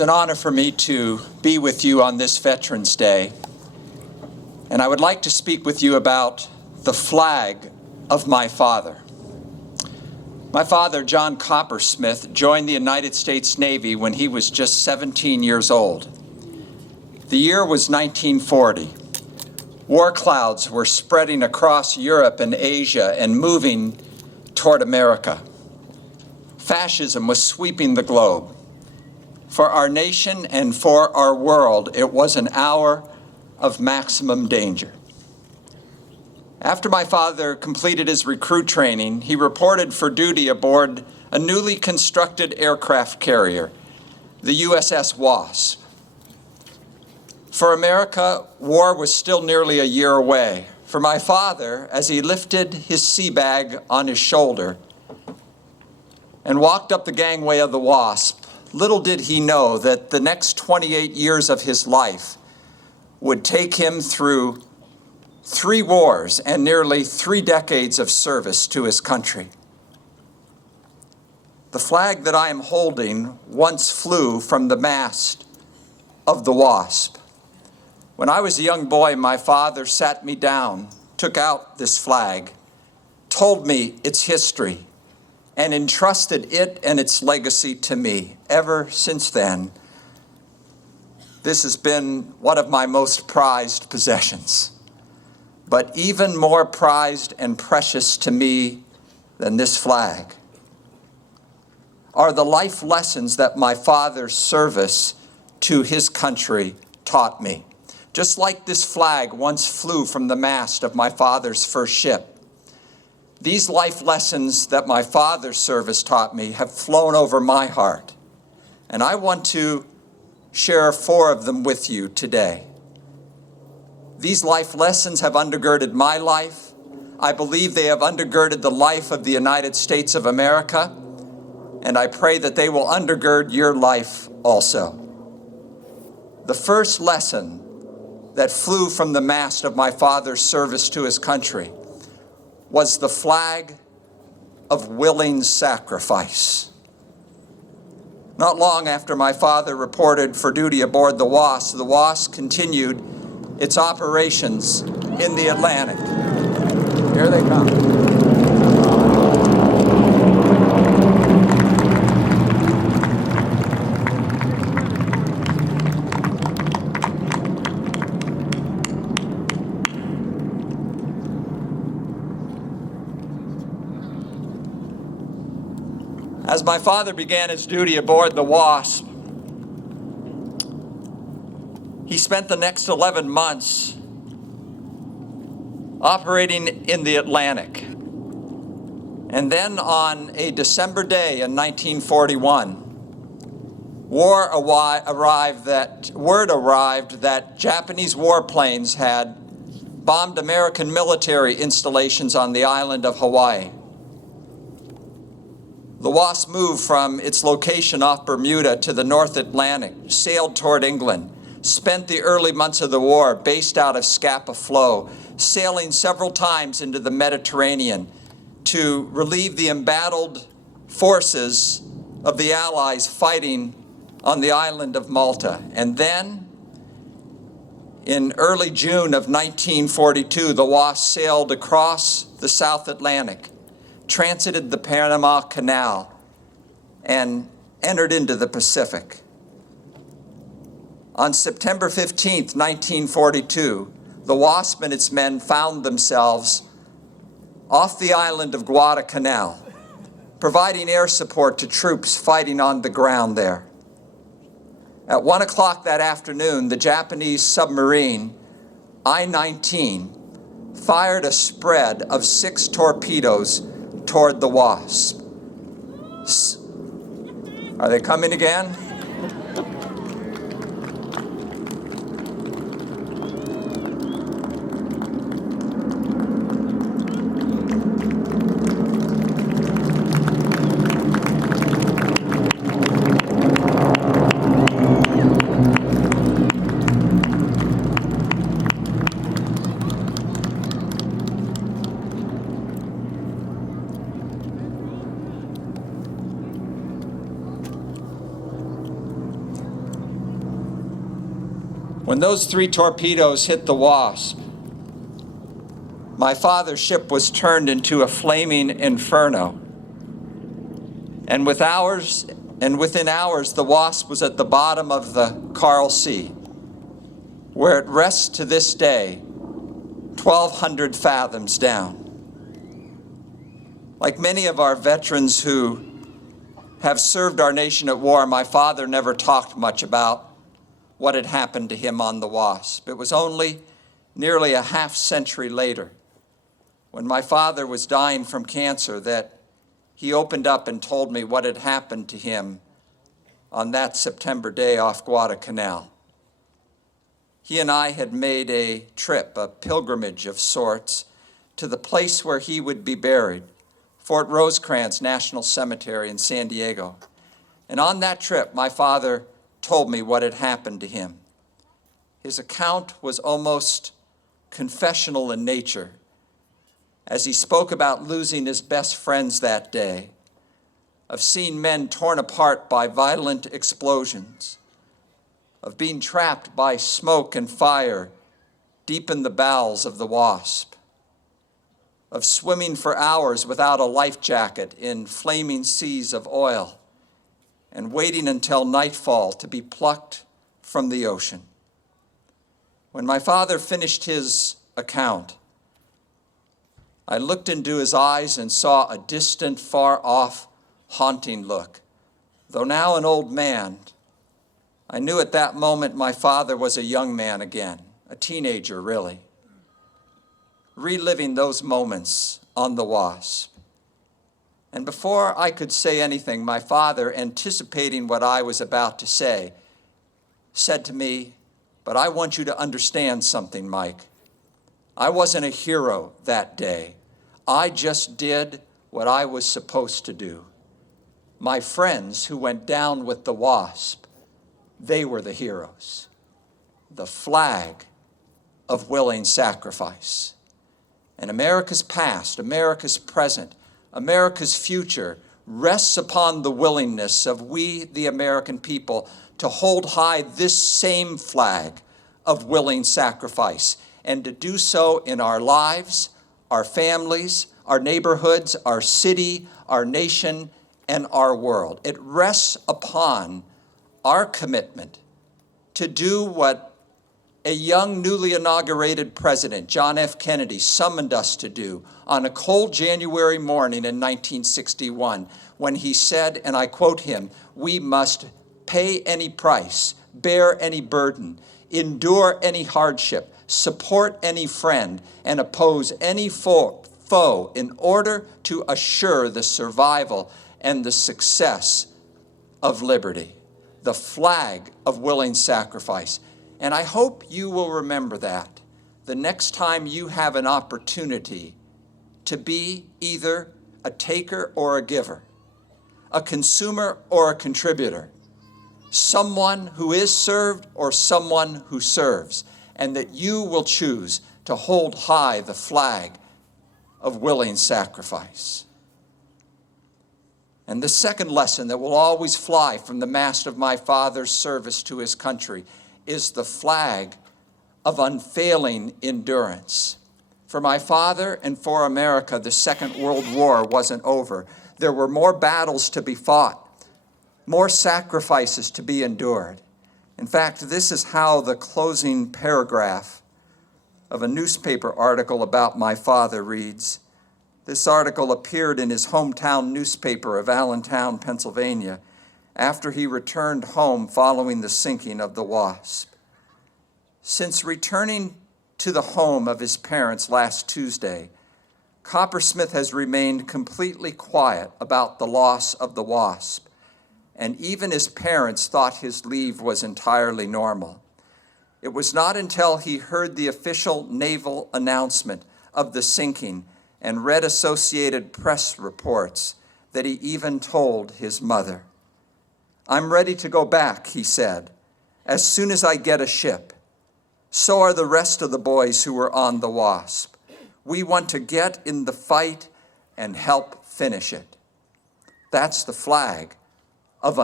It's an honor for me to be with you on this Veterans Day, and I would like to speak with you about the flag of my father. My father, John Coppersmith, joined the United States Navy when he was just 17 years old. The year was 1940. War clouds were spreading across Europe and Asia and moving toward America. Fascism was sweeping the globe. For our nation and for our world, it was an hour of maximum danger. After my father completed his recruit training, he reported for duty aboard a newly constructed aircraft carrier, the USS Wasp. For America, war was still nearly a year away. For my father, as he lifted his sea bag on his shoulder and walked up the gangway of the Wasp, little did he know that the next 28 years of his life would take him through 3 wars and nearly 3 decades of service to his country. The flag that I am holding once flew from the mast of the Wasp. When I was a young boy, my father sat me down, took out this flag, told me its history, and entrusted it and its legacy to me. Ever since then, this has been one of my most prized possessions. But even more prized and precious to me than this flag are the life lessons that my father's service to his country taught me. Just like this flag once flew from the mast of my father's first ship, these life lessons that my father's service taught me have flown over my heart. And I want to share 4 of them with you today. These life lessons have undergirded my life. I believe they have undergirded the life of the United States of America, and I pray that they will undergird your life also. The first lesson that flew from the mast of my father's service to his country was the flag of willing sacrifice. Not long after my father reported for duty aboard the Wasp continued its operations in the Atlantic. Here they come. As my father began his duty aboard the Wasp, he spent the next 11 months operating in the Atlantic. And then on a December day in 1941, word arrived that Japanese warplanes had bombed American military installations on the island of Hawaii. The Wasp moved from its location off Bermuda to the North Atlantic, sailed toward England, spent the early months of the war based out of Scapa Flow, sailing several times into the Mediterranean to relieve the embattled forces of the Allies fighting on the island of Malta. And then, in early June of 1942, the Wasp sailed across the South Atlantic, transited the Panama Canal, and entered into the Pacific. On September 15, 1942, the Wasp and its men found themselves off the island of Guadalcanal, providing air support to troops fighting on the ground there. At 1 o'clock that afternoon, the Japanese submarine I-19 fired a spread of 6 torpedoes toward the Wasp. Are they coming again? When those 3 torpedoes hit the Wasp, my father's ship was turned into a flaming inferno. And within hours, the Wasp was at the bottom of the Coral Sea, where it rests to this day, 1,200 fathoms down. Like many of our veterans who have served our nation at war, my father never talked much about what had happened to him on the Wasp. It was only nearly a half century later, when my father was dying from cancer, that he opened up and told me what had happened to him on that September day off Guadalcanal. He and I had made a trip, a pilgrimage of sorts, to the place where he would be buried, Fort Rosecrans National Cemetery in San Diego. And on that trip, my father told me what had happened to him. His account was almost confessional in nature, as he spoke about losing his best friends that day, of seeing men torn apart by violent explosions, of being trapped by smoke and fire deep in the bowels of the Wasp, of swimming for hours without a life jacket in flaming seas of oil, and waiting until nightfall to be plucked from the ocean. When my father finished his account, I looked into his eyes and saw a distant, far-off, haunting look. Though now an old man, I knew at that moment my father was a young man again, a teenager, really, reliving those moments on the Wasp. And before I could say anything, my father, anticipating what I was about to say, said to me, "But I want you to understand something, Mike. I wasn't a hero that day. I just did what I was supposed to do. My friends who went down with the Wasp, they were the heroes. The flag of willing sacrifice. And America's past, America's present, America's future rests upon the willingness of we, the American people, to hold high this same flag of willing sacrifice, and to do so in our lives, our families, our neighborhoods, our city, our nation, and our world. It rests upon our commitment to do what a young, newly inaugurated president, John F. Kennedy, summoned us to do on a cold January morning in 1961, when he said, and I quote him, "We must pay any price, bear any burden, endure any hardship, support any friend, and oppose any foe in order to assure the survival and the success of liberty." The flag of willing sacrifice. And I hope you will remember that the next time you have an opportunity to be either a taker or a giver, a consumer or a contributor, someone who is served or someone who serves, and that you will choose to hold high the flag of willing sacrifice. And the second lesson that will always fly from the mast of my father's service to his country is the flag of unfailing endurance. For my father and for America, the Second World War wasn't over. There were more battles to be fought, more sacrifices to be endured. In fact, this is how the closing paragraph of a newspaper article about my father reads. This article appeared in his hometown newspaper of Allentown, Pennsylvania, after he returned home following the sinking of the Wasp. Since returning to the home of his parents last Tuesday, Coppersmith has remained completely quiet about the loss of the Wasp, and even his parents thought his leave was entirely normal. It was not until he heard the official naval announcement of the sinking and read associated press reports that he even told his mother. "I'm ready to go back," he said, "as soon as I get a ship. So are the rest of the boys who were on the Wasp. We want to get in the fight and help finish it." That's the flag of